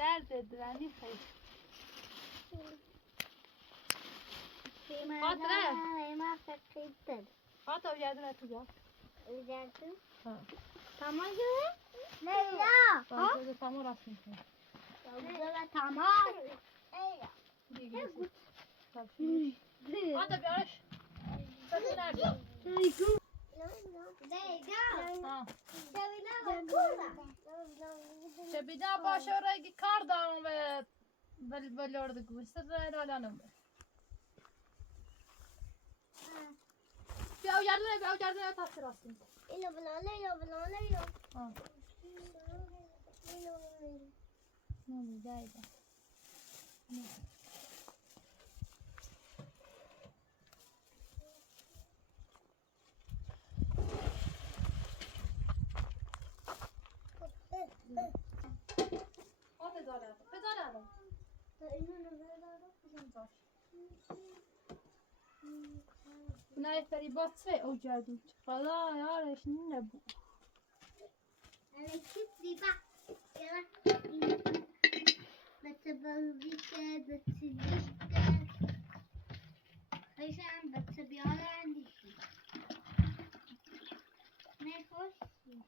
درد درنی خیلی خاطره ما فکر خاطر یادونه تو بیا کرد تمام لیلا شده تمام راست میکنه تمام دیگه خاطر بیارش سبی نردیم شبیده باشه رگی کار دارم به لرد گوشت رالانم بیا گردونه تا راست میکنه اینو بلا دایده بذارم نه فری با سه او جادو خدا یارش نبود بچه بازیشه خیشم بچه بیارن دیشی نخوشی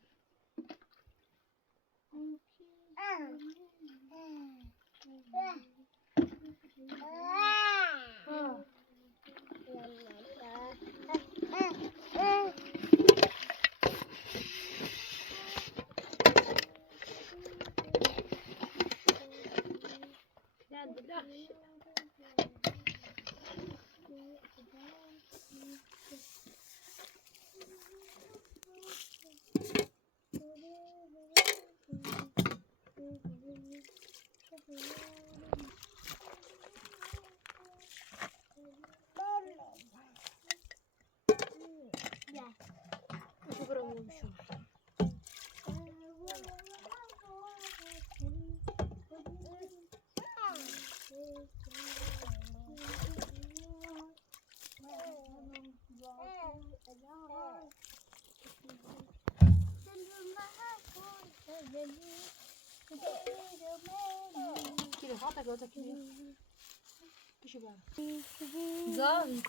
Kilo fata gota kilo. Kişi var. Zavi.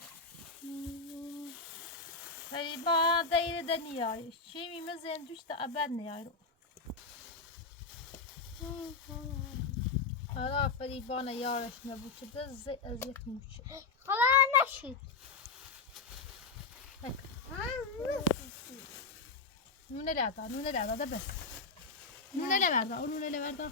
Feri ba daire de niyay. Şemi mezen düşte abad niyay. Ara feri bana yarış ne bu çede eziyet muç. خلا نشید Nune lada da bes. Nune le verda.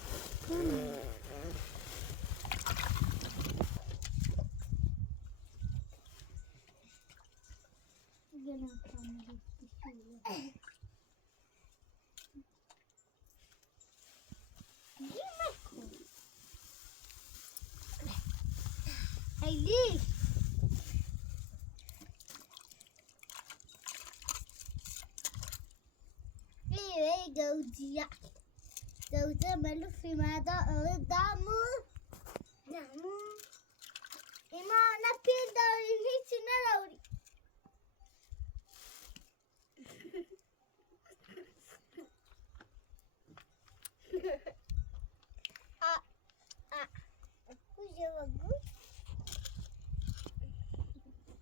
Elif. جوزة ملف في ماذا دامو إما نبيل دوري هيك نلوري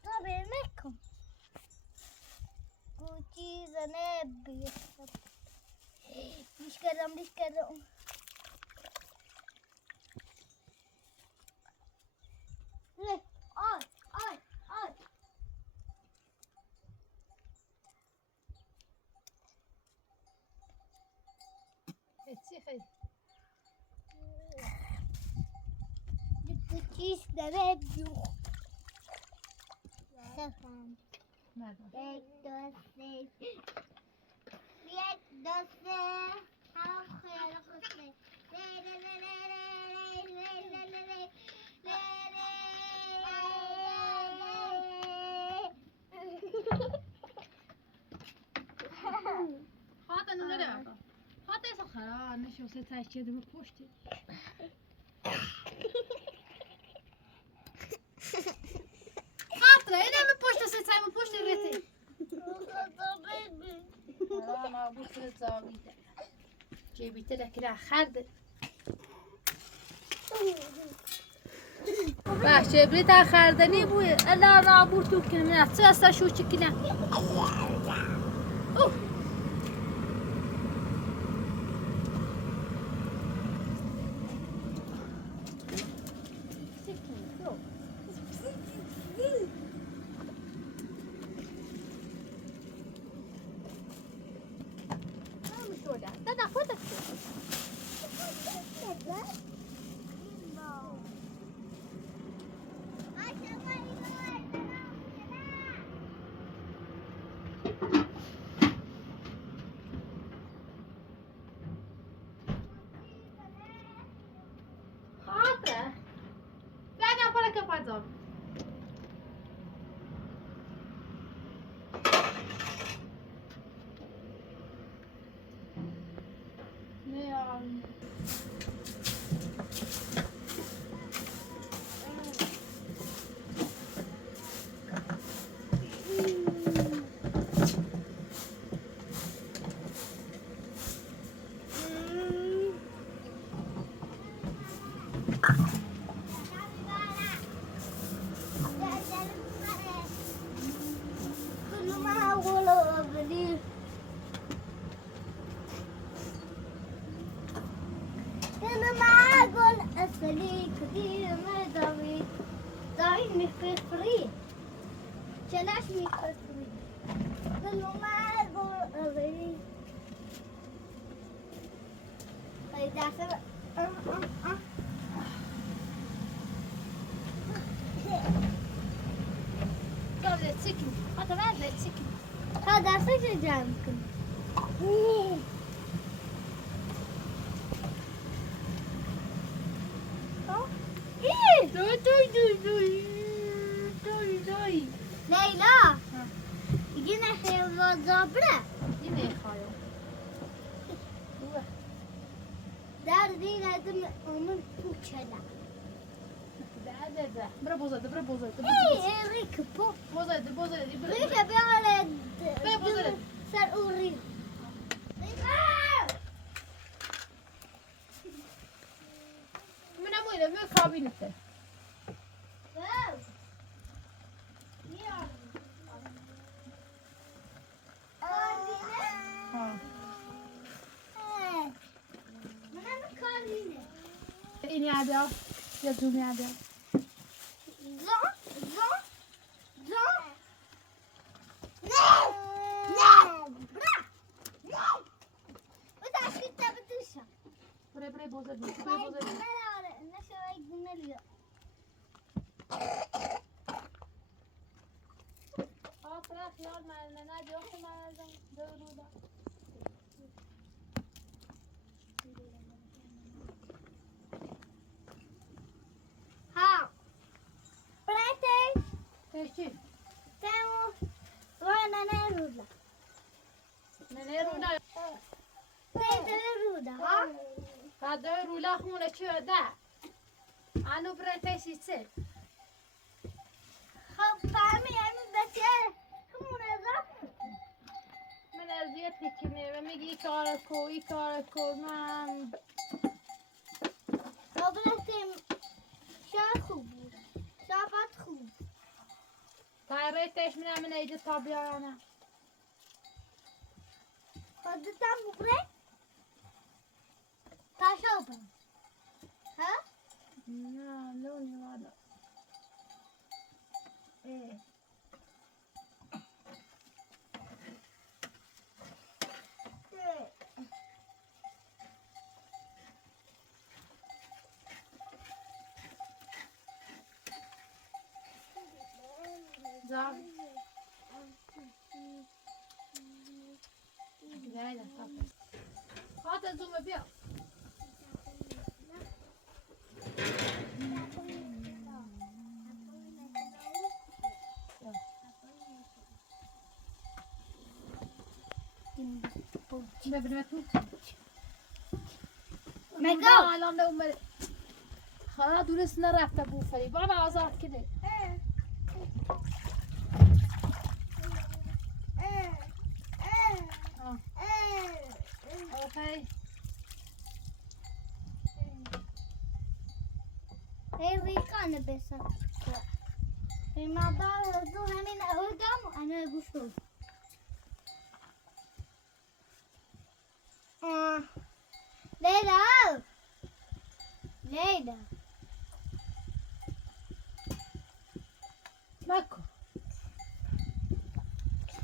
طبعا ماكم قوتي زنابي ليش كرم آي Etsifay. جبتكيش زنابي سفن Nerede? یک دو سه هم خیلی خوشی خاطر سخرا نشو ستای چه دم پشتی خاطر اینم پشت ستای من پشت ریتی نه بوسه زاویده جیبیته دکره خرده باشه بريتا خاردني بوي الا رابورتو كنا تسا شو تشكنا اوه هذا سجل جامكم ليلى جينا حيوان زبرة جينا خايو دار دينا دم من فوتشلا برا بوزة ايه ريك بوزة ريك بيعلى سر اوري من اموينا من كابينته ini ada ya zoomnya ada هذا رولا خونه شو ده أنا بريتي سيد خب فهمي أنا بتيه خونه ده من أزيد هيكني وميجي كاركو من قبلتم شاخوب شافت خوب تایرتش من ایده طبیعانه خودتم ببره تاشوبه ها نه لوني والا ايه زعل جاية خاطر خاطر زوم بيها مگه الان اومد خلاص درست نرفته بو فریب بابا آزاد کده اوکی هی کانه بسن ما دار دو همین اودم و انا گوشو لیلا لیلا مکو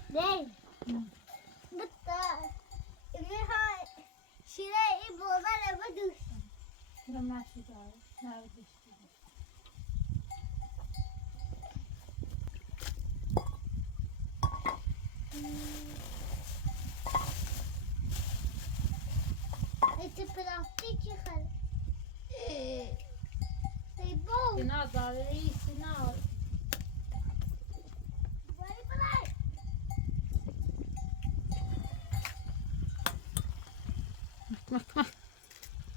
لیلا بطا اینها شیره ای بوزر بدوشن برم نشی داره نردشتی ایت پلاستیکی خل ای بو سنا داره ای سنا بای بلای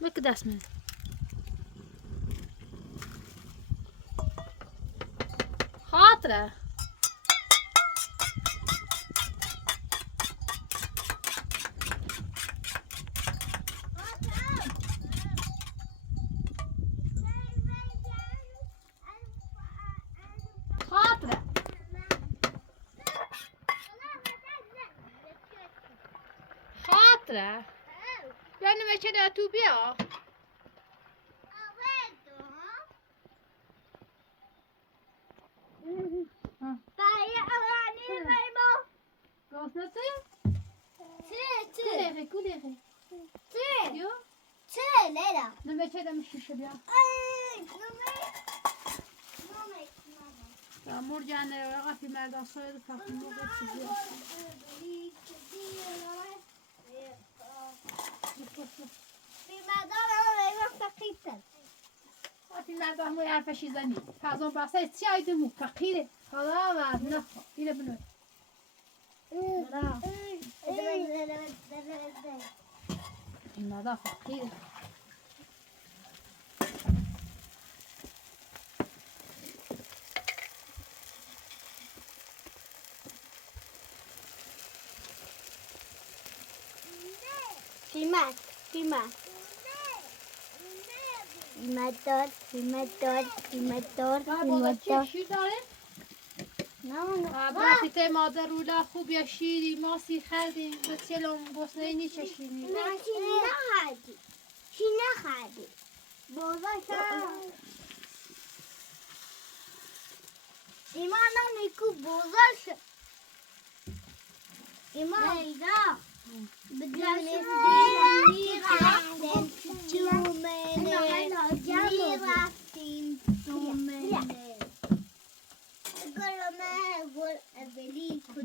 مک دست من خاطره خاطره خاطره یعنی مچه ده تو بیا گفنته کدیه کدیه یو نمچه ده مشیشه بیا مور جانه وقتی مردان ساید فقط موقع چی بیا وقتی مردان موی حرفشی زنی تازم بسه چی آیده مو فقیره حالا ورد نخوا اینه بنوی این مردان فقیره بابا چی شیر داره؟ برای ته مادر رولا خوب یا شیری ماسی خردی به چلم گسنه نیچه شیری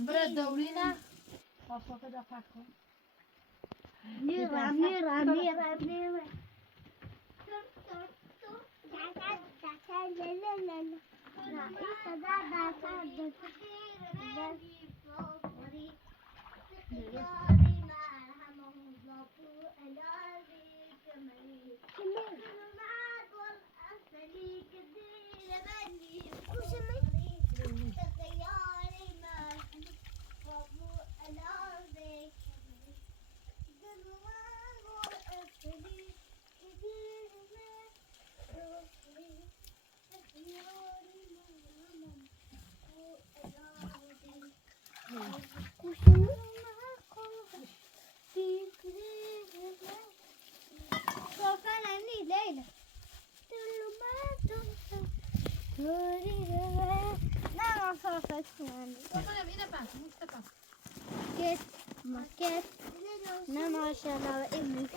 برای دوری نه آفاقه دا پک کن بکنم اینه پس مستقم نه ماشاءالله این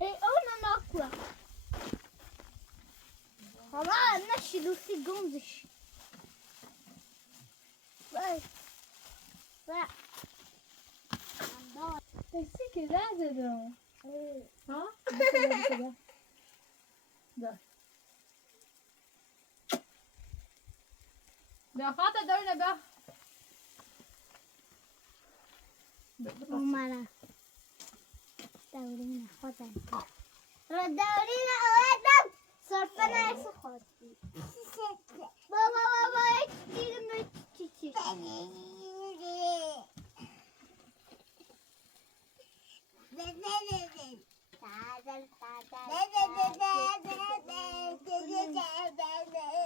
اون ناکوه حالا نشی دوستی گمزش بسی که رزه دو ها؟ ده بیا خاطر دارونه بیا اومدم دورين خودم دورين آوردم صرفه نرسو خودی بابا یک چی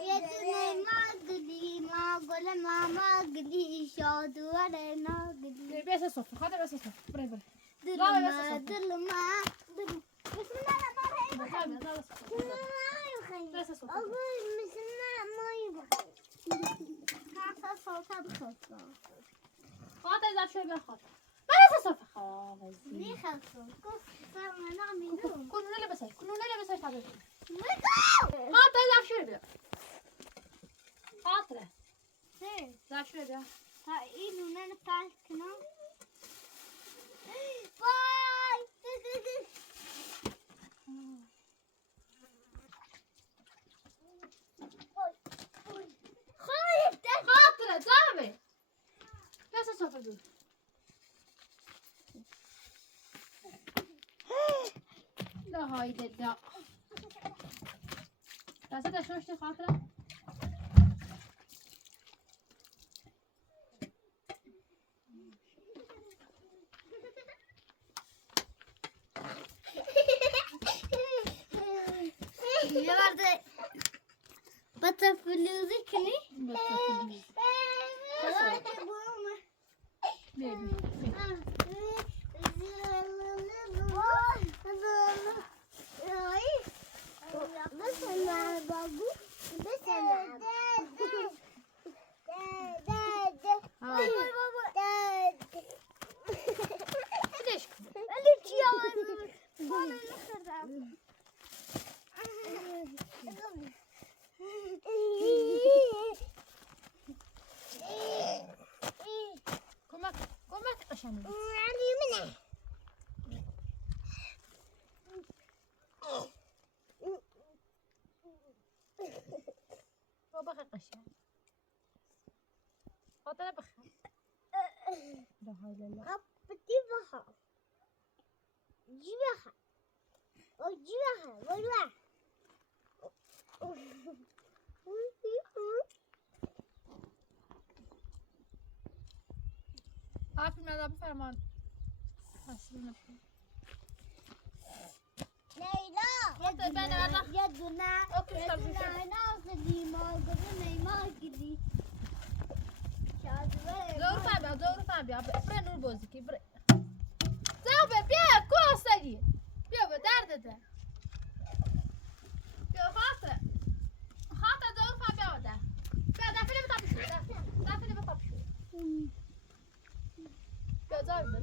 یه دونه ماگلی ماگل ماماگلی شادوار ناگلی بس صفر خاطر بس صفر بري بري دلما دلما بسم الله الرحمن الرحيم بس صفر أقول بسم الله ما يبغى كاسة صوتها بصوتها خاطر إذا شو بخاطر بس صفر خلاص ليه خلصوا كسر ما نعمله كلنا لبسه كلنا لبسه تعال مكو خاطر إذا شو بيا خاطره سير إذا شو بيا هاي لونا نبالكنا باي خايف خاطره دامي بس صفر دول لا هاي ده بس ده شو اشتي خاطره يا ورد بتفلوزي كني ليش كمك عشان بابا قشان خاطر بخ لا هاي لا جيبها جيبها وجيبها والله عارف الماذا بفرمان حسنا ليلى يدنا أوكي، طب يدنا ناقدي ما قدنا ما قدي دور فابia بري نور بوزكي بري زوبه بيا كوسجي بيا بدرد ده بيا خاطر دور فابia وده بيا ده فيلم طب شو ده فيلم طب شو بيا زوبه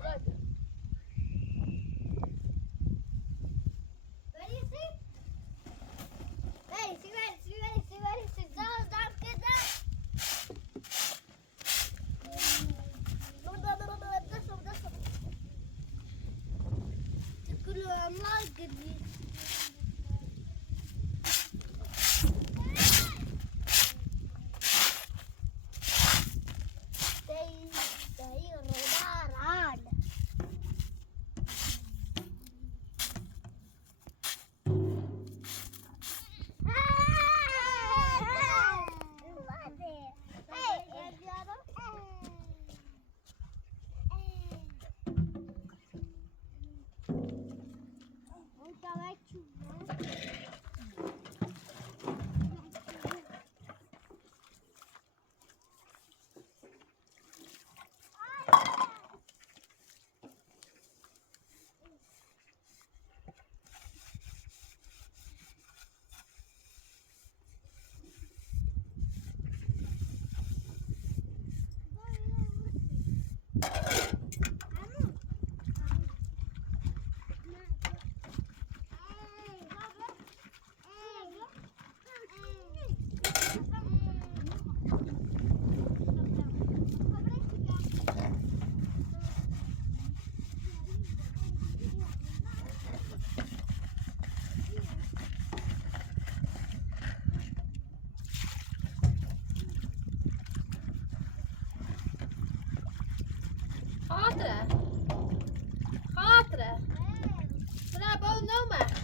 نومه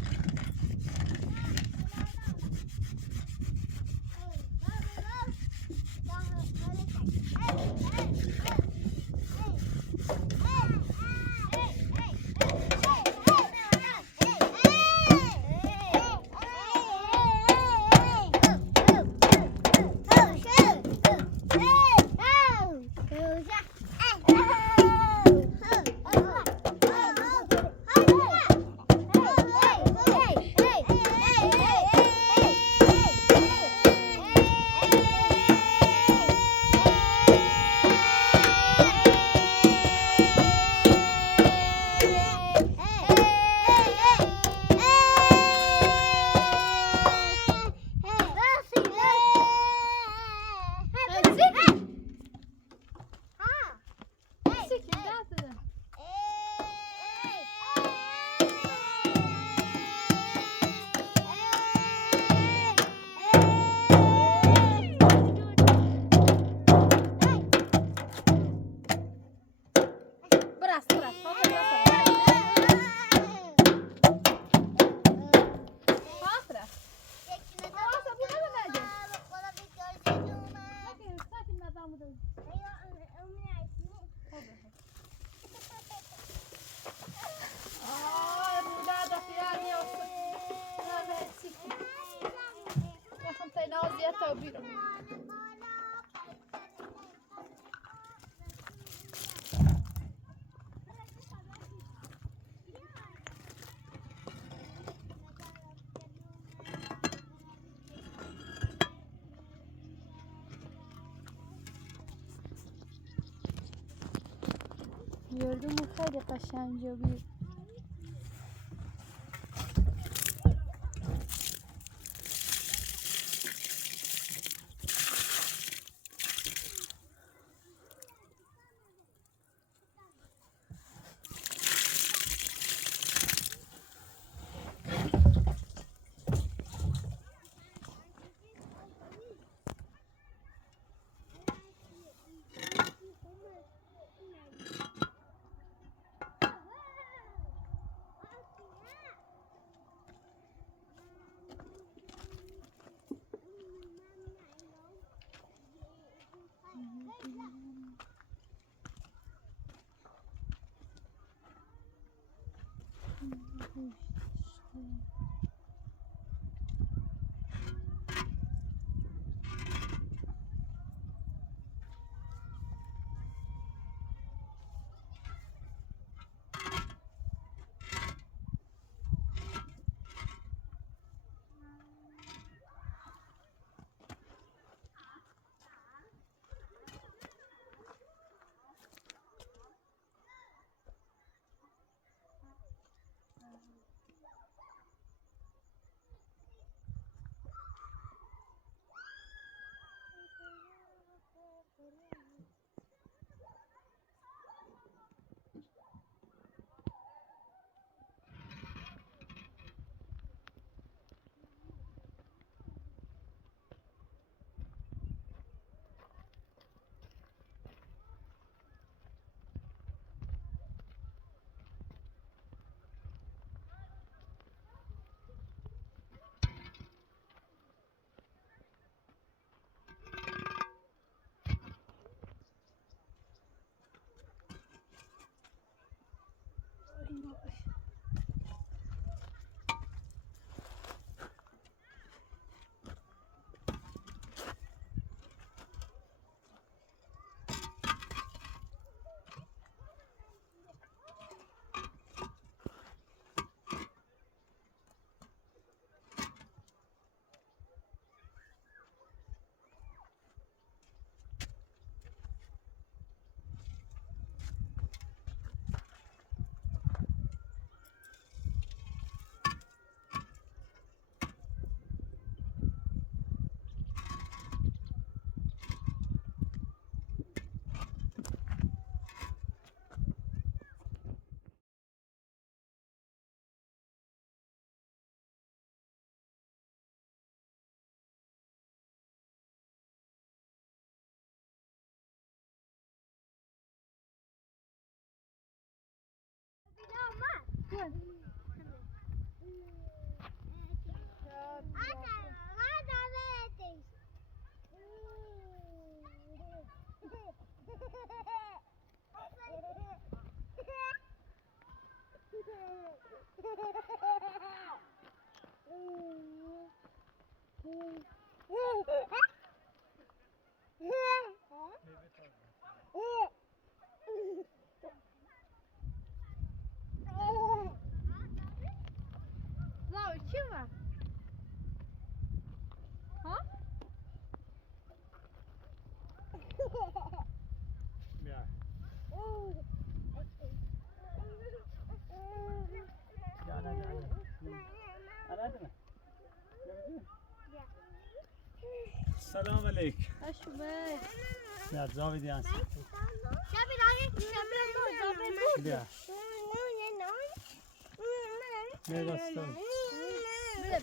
گردو خیلی قشنگه بود. زاوی چی var? ها؟ بیا سلام علیک اشو به بیا زاوی دیانسی بیا بیا دستان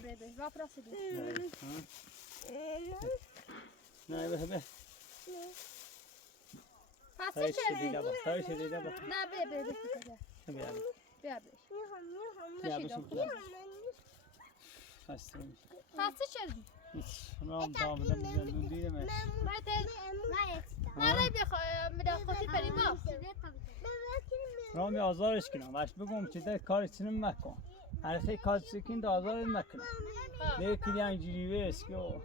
بره واپراسی دی نه به پسی چه تایش دیده با نه بره بیا بیا بش بیا تشید بشین آخر خسته میشه پسی چه هیچ رام دامدم زندون دیدمش نه بخواه میدن خودی بریم ما رامی آزارش کنم وش بگم چه ده کاری چنم مکن هرخی کار چکین ده آزارش مکنم لیکن یه اینجوری ویست که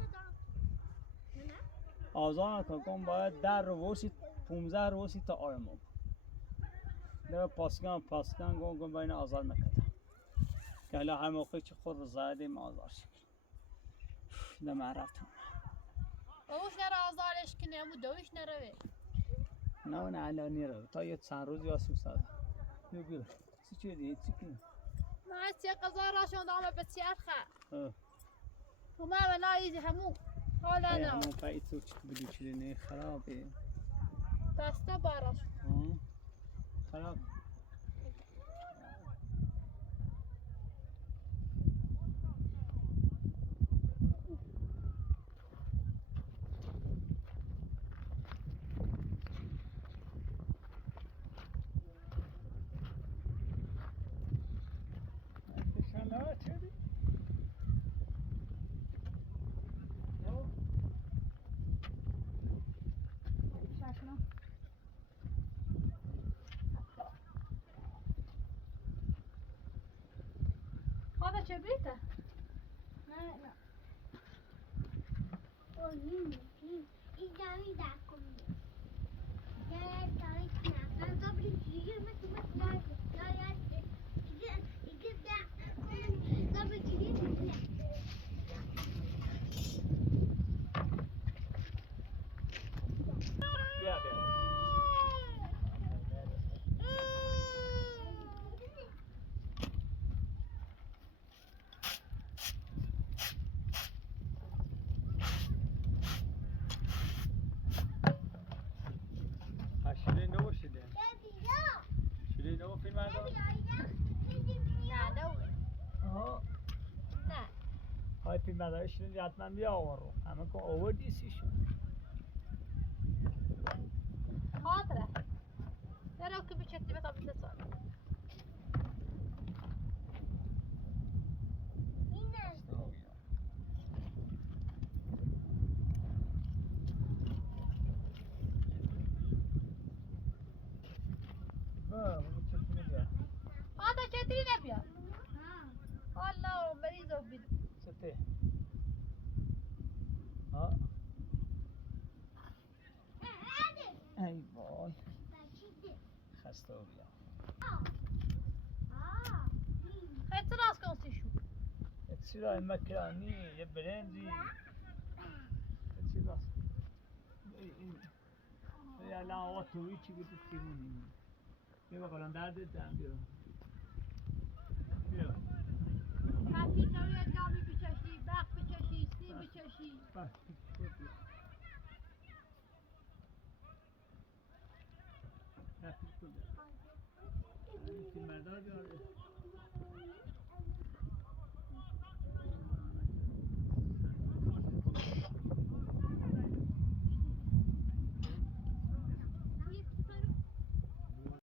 آزار نکن باید در رو وشید 15 رو وشید تا آیمون ده پاسکن گم باید آزار مکنم که حالا هر موقعی که خود رو زدیم آزار شد ده من رفتم بابوش نره آزارش کنه امو دویش نره نه الانی رو تا یه چند روز یا 300 بیا چی چه دیگه چی کنی ما از چه قضا را شون دامه بسیار خوا اه و ما و نایزی همو حالا ای نه همون پایی تو چی بودی چی نه خرابه دسته باراش خراب خدا چه بیته؟ بیا شیرین نو شده شیرین نو فیلم انداز نه نوه آها نه های فیلم انداز شیرین حتما بیا آورو همه که آوردی سیشون خاطره درو که بچتی بتا بیده سال خاطر چطوری نبیا الله مریض و بیدو سته ها ای وای خسته و بیا خیلی راست کن سیشو چی را این مکرانی یه برنجی چی راست این یا الان آقا توی چی بود تیمونی یه بقیلان درد دم بیا بیا کسی توی جامی بچشی بخ بچشی سیم بچشی بس بیا رفتی کجا؟ این مردار بیاره